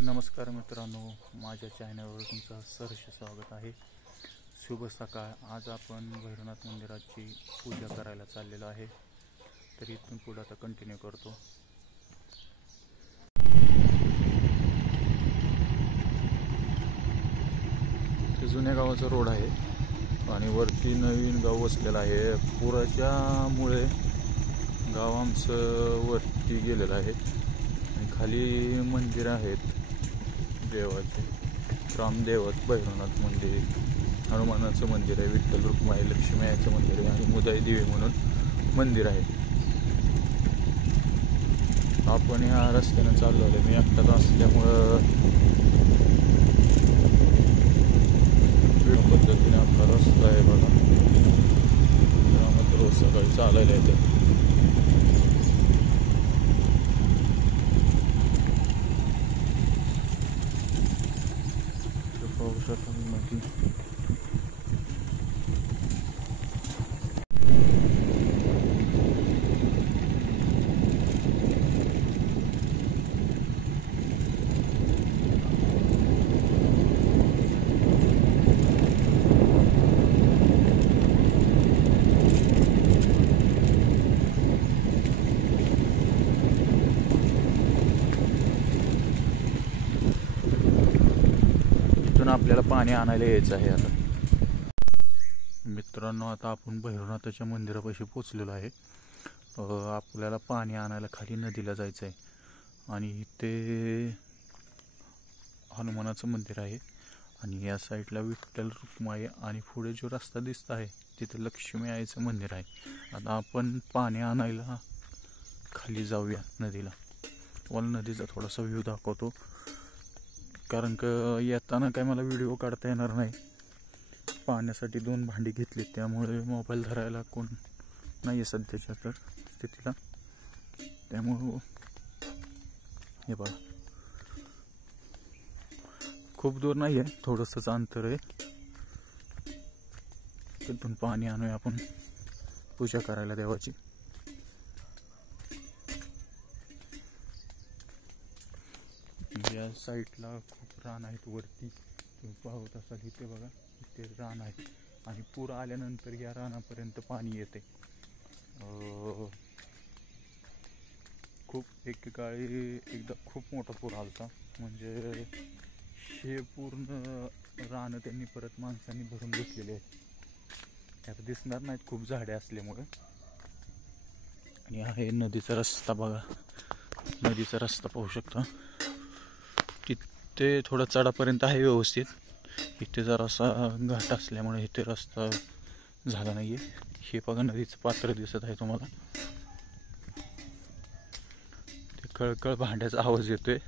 नमस्कार मित्रांनो, माझ्या चॅनलवर तुमचं सहर्ष स्वागत आहे. शुभ सकाळ. आज आपण भैरवनाथ मंदिराची पूजा करायला चाललेलो आहे, तर इथून पुढे आता कंटिन्यू करतो. ते जुन्या गावाचा रोड आहे आणि वरती नवीन गाव वसलेलं आहे. पुराच्यामुळे गाव आमचं वरती गेलेलं आहे आणि खाली मंदिर आहेत देवाचे. रामदेवत, भैरवनाथ मंदिर, हनुमानाचं मंदिर आहे, विठ्ठल रुक्माई लक्ष्मीचं मंदिर आहे आणि मुदाई देवी म्हणून मंदिर आहे. आपण ह्या रस्त्यानं चाललो आहे. मी एकटाच असल्यामुळं पद्धतीने आपला रस्ता आहे बघा. त्यामध्ये रोज सकाळी चालायला येते. पाहू शकता नदी. आपल्याला पाणी आणायला यायचं आहे. आता मित्रांनो, आता आपण भैरवनाथाच्या मंदिरापाशी पोचलेलो आहे. आपल्याला पाणी आणायला खाली नदीला जायचं आहे आणि ते हनुमानाचं मंदिर आहे आणि या साईडला विठ्ठल रुक्माई आणि पुढे जो रस्ता दिसत आहे तिथे लक्ष्मी आईचं मंदिर आहे. आता आपण पाणी आणायला खाली जाऊया नदीला. तुम्हाला नदीचा थोडासा व्ह्यू दाखवतो, कारण का येताना काय मला व्हिडिओ काढता येणार नाही. पाण्यासाठी 2 भांडी घेतली, त्यामुळे मोबाईल धरायला कोण नाही आहे सध्याच्या तर स्थितीला. त्यामुळं हे बघा, खूप दूर नाही आहे, थोडंसंच अंतर आहे. तिथून पाणी आणूया आपण पूजा करायला देवाची. या साईडला खूप रान आहेत वरती, तुम्ही पाहत असाल. इथे बघा, इथे रान आहे आणि पूर आल्यानंतर या रानापर्यंत पाणी येते. खूप एकेकाळी एकदा खूप मोठा पूर आलता, म्हणजे हे पूर्ण रान त्यांनी परत माणसांनी भरून घेतलेले आहेत. त्यात दिसणार नाहीत खूप झाडे असल्यामुळे. आणि आहे नदीचा रस्ता बघा, नदीचा रस्ता पाहू शकता. तिथे थोडा चढापर्यंत आहे व्यवस्थित. इथे जरासा घाट असल्यामुळे इथे रस्ता झाला नाहीये. हे बघा, नदीचं पात्र दिसत आहे तुम्हाला. ते कळकळ भांड्याचा आवाज येतोय.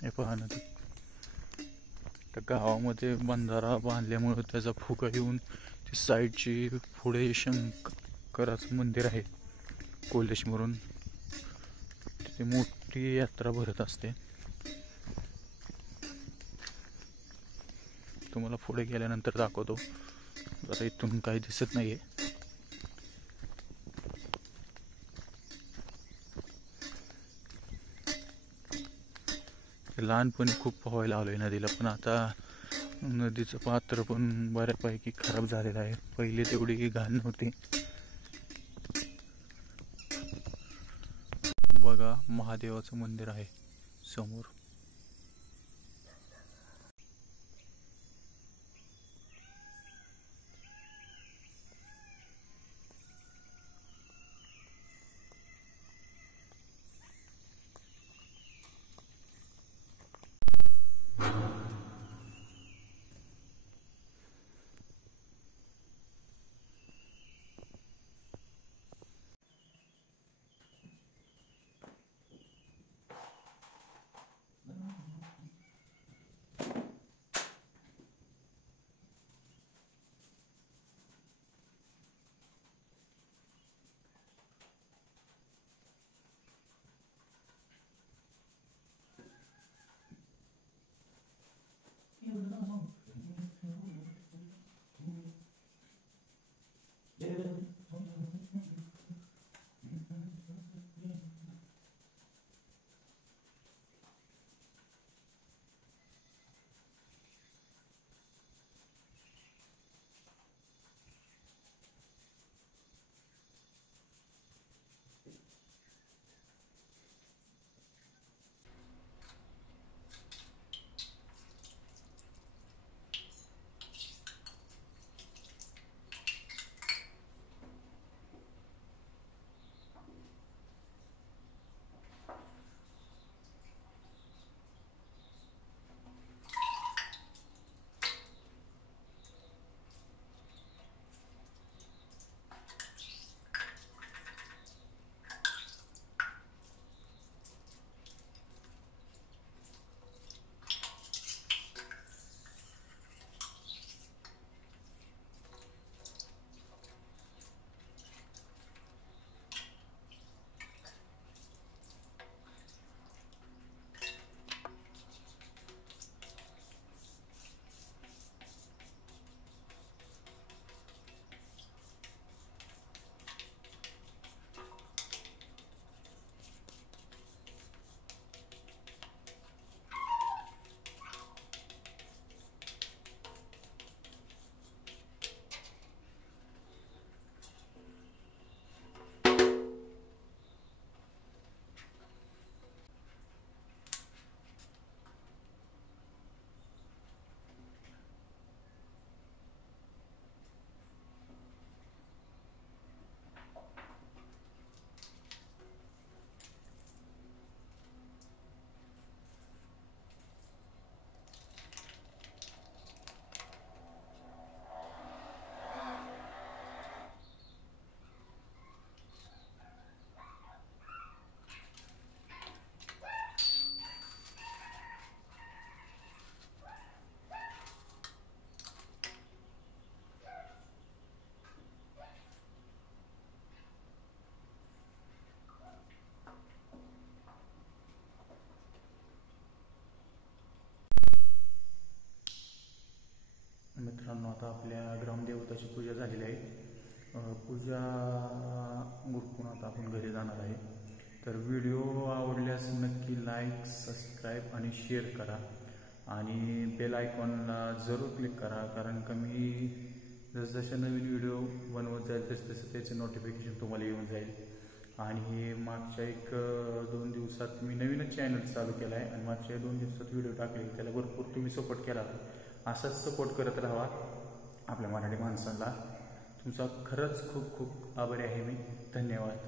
हे पहा नदी. त्या गावामध्ये बंधारा बांधल्यामुळे त्याचा फुगा येऊन ती साईडची पुढे शंकराचं मंदिर आहे कोल्हेश्वरून. तिथे मोठी यात्रा भरत असते. तुम्हाला पुढे गेल्यानंतर दाखवतो. जरा इथून काही दिसत नाहीये. लहानपणी खूप पोहायला आलोय नदीला, पण आता नदीचं पात्र पण बऱ्यापैकी खराब झालेलं आहे. पहिले तेवढी घाण नव्हती. बघा, महादेवाचं मंदिर आहे समोर. मित्रांनो, आता आपल्या ग्रामदेवताची पूजा झालेली आहे. पूजा उरकून आता आपण घरी जाणार आहे. तर व्हिडिओ आवडल्यास नक्की लाईक, सबस्क्राईब आणि शेअर करा आणि बेल आयकॉनला जरूर क्लिक करा, कारण का मी जसजसे नवीन व्हिडिओ बनवत जाईल तसं त्याचे नोटिफिकेशन तुम्हाला येऊन जाईल. आणि मागच्या 1-2 दिवसात मी नवीनच चॅनल चालू केला आहे आणि मागच्या 2 दिवसात व्हिडिओ टाकले, त्याला भरपूर तुम्ही सपोर्ट केला. असाच सपोर्ट करत राहा आपल्या मराठी माणसाला. तुमचा खरंच खूप खूप आभारी आहे मी. धन्यवाद.